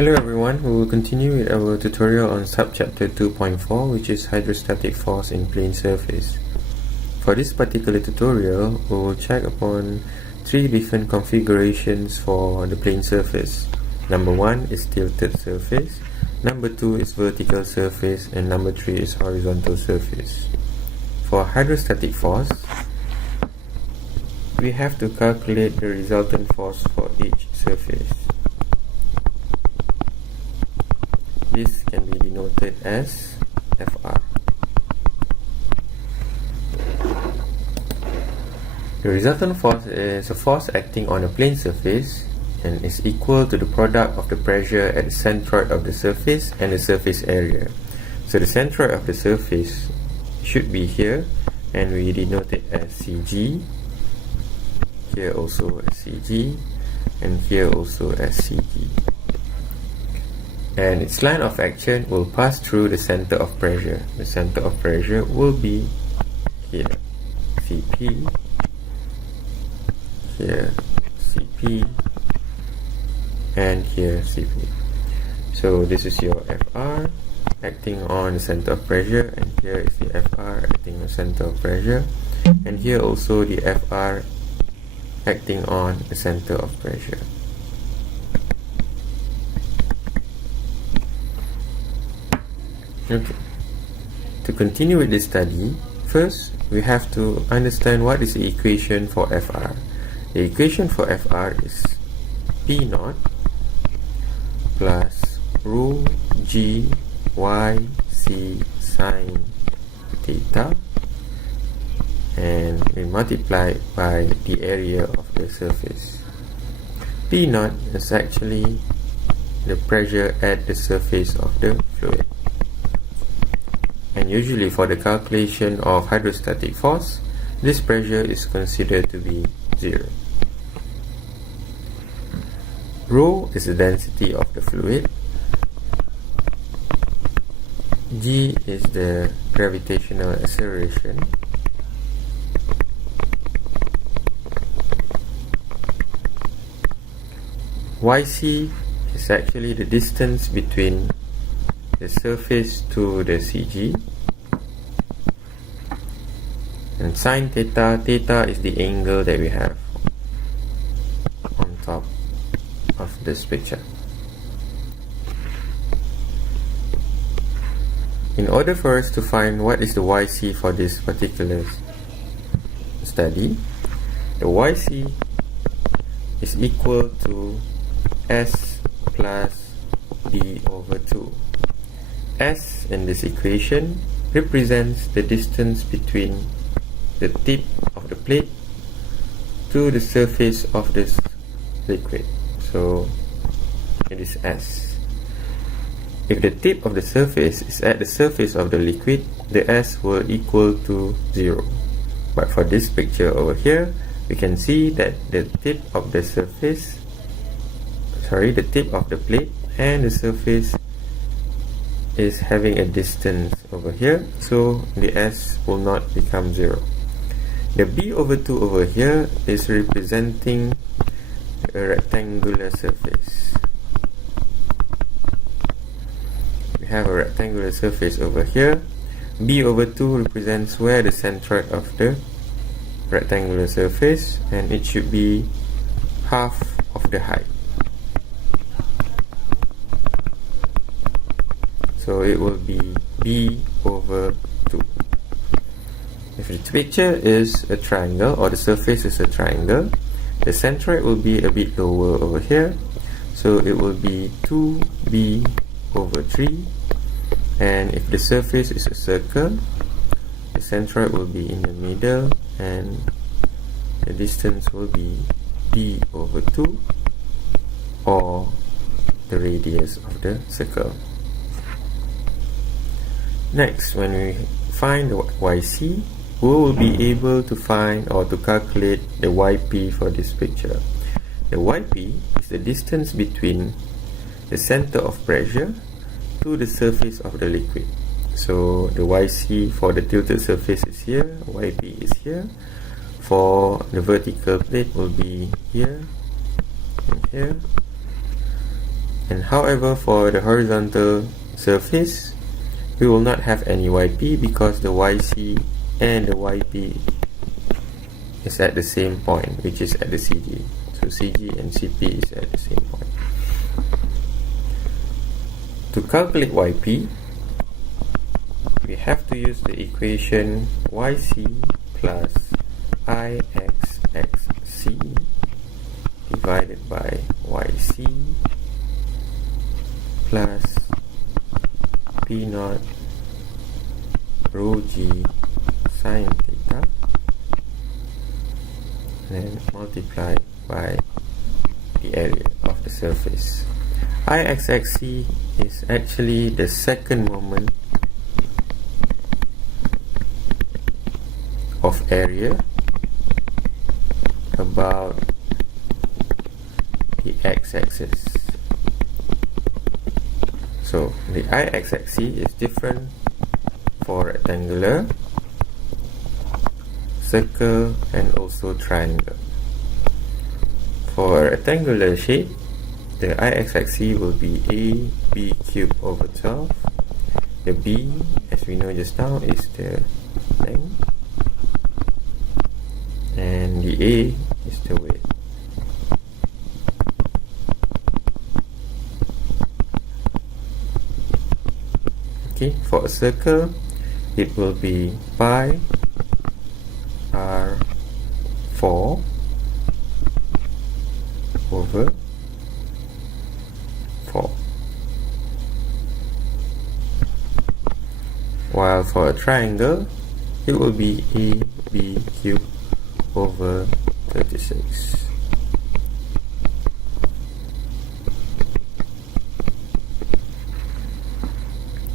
Hello everyone, we will continue with our tutorial on subchapter 2.4, which is hydrostatic force in plane surface. For this particular tutorial, we will check upon three different configurations for the plane surface. Number 1 is tilted surface, number 2 is vertical surface, and number 3 is horizontal surface. For hydrostatic force, we have to calculate the resultant force for each surface. This can be denoted as Fr. The resultant force is a force acting on a plane surface and is equal to the product of the pressure at the centroid of the surface and the surface area. So the centroid of the surface should be here, and we denote it as Cg, here also as Cg, and here also as Cg. And its line of action will pass through the center of pressure. The center of pressure will be here, Cp, here Cp, and here Cp. So this is your Fr acting on the center of pressure, and here is the Fr acting on the center of pressure, and here also the Fr acting on the center of pressure. Okay. To continue with this study, first we have to understand what is the equation for Fr. The equation for Fr is P0 plus rho g y c sine theta, and we multiply by the area of the surface. P0 is actually the pressure at the surface of the fluid. And usually for the calculation of hydrostatic force, this pressure is considered to be 0. Rho is the density of the fluid, g is the gravitational acceleration, yc is actually the distance between the surface to the Cg, and sine theta, theta is the angle that we have on top of this picture. In order for us to find what is the yc for this particular study, the yc is equal to s plus d over 2. S in this equation represents the distance between the tip of the plate to the surface of this liquid. So it is S. If the tip of the surface is at the surface of the liquid, the S will equal to 0. But for this picture over here, we can see that the tip of the surface, the tip of the plate and the surface is having a distance over here, so the S will not become 0. The B over 2 over here is representing a rectangular surface. We have a rectangular surface over here. B over 2 represents where the centroid of the rectangular surface, and it should be half of the height. So it will be B over 2. If the picture is a triangle, or the surface is a triangle, the centroid will be a bit lower over here, so it will be 2B over 3. And if the surface is a circle, the centroid will be in the middle, and the distance will be D over 2, or the radius of the circle. Next, when we find the yc, we will be able to find or to calculate the yp for this picture. The yp is the distance between the center of pressure to the surface of the liquid. So the yc for the tilted surface is here, yp is here. For the vertical plate will be here and here. And however, for the horizontal surface, we will not have any YP because the YC and the YP is at the same point, which is at the CG. So CG and CP is at the same point. To calculate YP, we have to use the equation YC plus IXXC divided by YC plus P naught rho G sine theta, then multiplied by the area of the surface. IXXC is actually the second moment of area about the x-axis. So the IXXC is different for rectangular, circle, and also triangle. For a rectangular shape, the IXXC will be AB cubed over 12. The B, as we know just now, is the length, and the A is the width. Okay, for a circle, it will be pi R4 over 4. While for a triangle, it will be AB cubed over 36.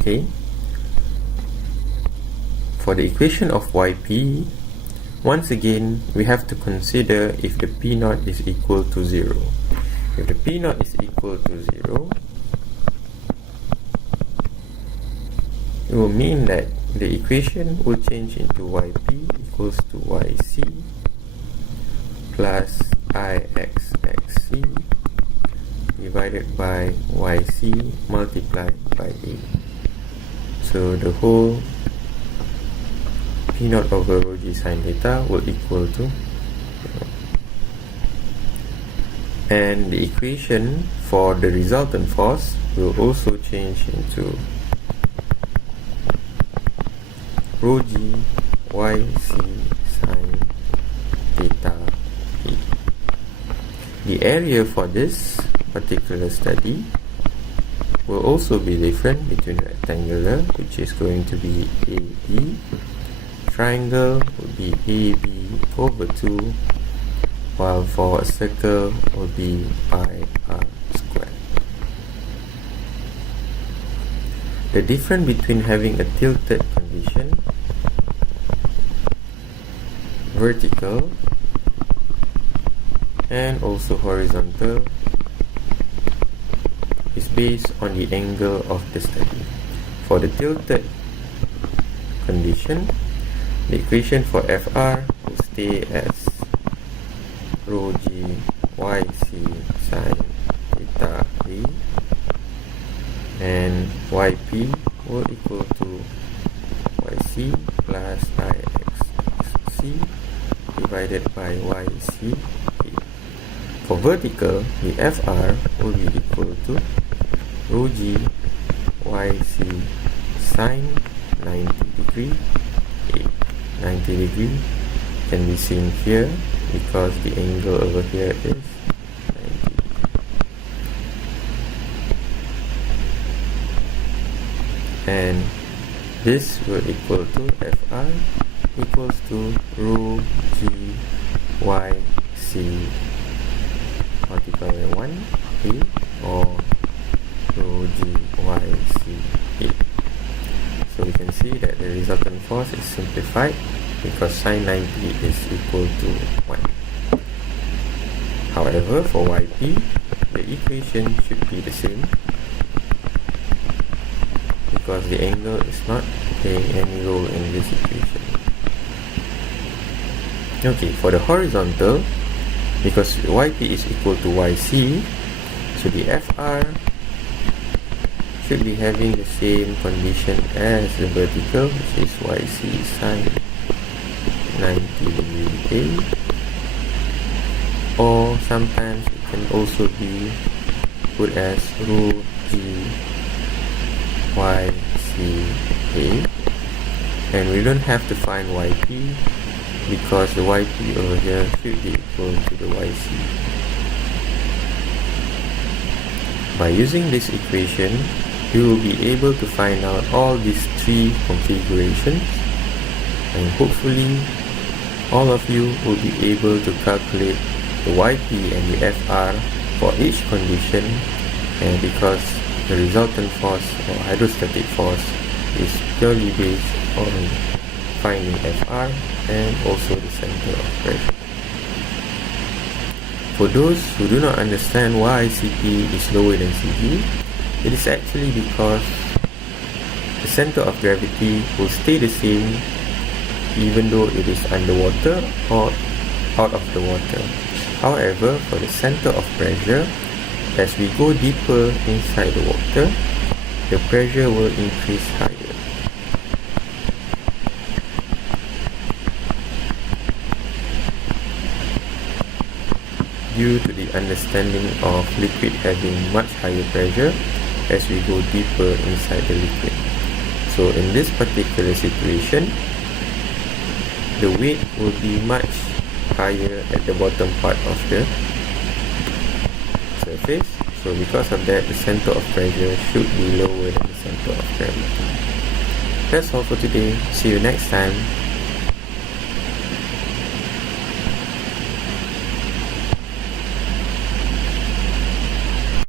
Okay. For the equation of YP, once again, we have to consider if the P naught is equal to 0. If the P naught is equal to 0, it will mean that the equation will change into YP equals to YC plus IXXC divided by YC multiplied by A. So the whole P naught over rho G sine theta will equal to 0. And the equation for the resultant force will also change into rho G YC sine theta E. The area for this particular study will also be different between rectangular, which is going to be AB, triangle would be AB over 2, while for a circle would be pi r squared. The difference between having a tilted condition, vertical, and also horizontal is based on the angle of the study. For the tilted condition, the equation for FR will stay as rho G YC sine theta V, and YP will equal to YC plus IXC divided by YC. For vertical, the FR will be equal to rho G YC sine 90 degree A. 90 degree can be seen here because the angle over here is 90 degree. And this will equal to FR equals to rho G YC multiplied by 1 A, or rho G YC A. So we can see that the resultant force is simplified because sine 90 is equal to 1. However, for YP, the equation should be the same because the angle is not playing any role in this equation. Okay, for the horizontal, because YP is equal to YC, so the FR should be having the same condition as the vertical, which is YC sine 90 degree A, or sometimes it can also be put as rho G YCA, and we don't have to find YP because the YP over here should be equal to the YC. By using this equation, you will be able to find out all these three configurations, and hopefully all of you will be able to calculate the YP and the FR for each condition, and because the resultant force or hydrostatic force is purely based on finding FR and also the center of pressure. For those who do not understand why CP is lower than CG, it is actually because the center of gravity will stay the same even though it is underwater or out of the water. However, for the center of pressure, as we go deeper inside the water, the pressure will increase higher. Due to the understanding of liquid having much higher pressure as we go deeper inside the liquid. So in this particular situation, the weight will be much higher at the bottom part of the surface. So because of that, the center of pressure should be lower than the center of gravity. That's all for today. See you next time.